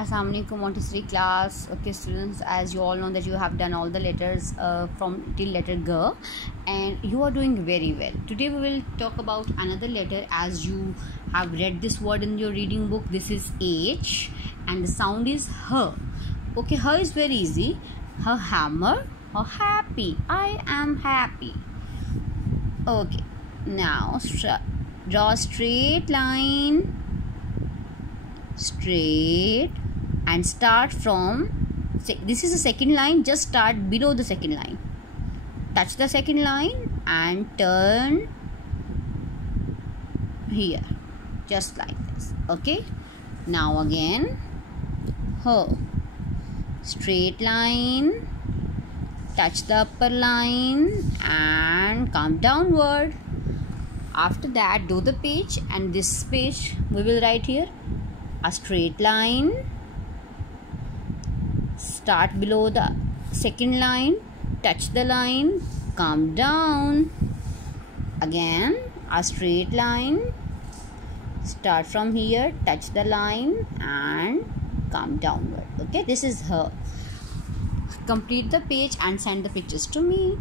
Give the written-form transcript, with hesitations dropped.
Assalamualaikum Montessori class. Okay students, as you all know that you have done all the letters from till letter G and you are doing very well. Today we will talk about another letter. As you have read this word in your reading book, this is H and the sound is H. Okay, H is very easy. H, hammer, or happy. I am happy. Okay, now draw a straight line, straight, and start from, this is the second line, just start below the second line, touch the second line and turn here, just like this. Okay, now again, H, straight line, touch the upper line and come downward. After that, do the page, and this page we will write here a straight line, start below the second line, touch the line, come down. Again a straight line, start from here, touch the line and come downward. Okay, this is her. Complete the page and send the pictures to me.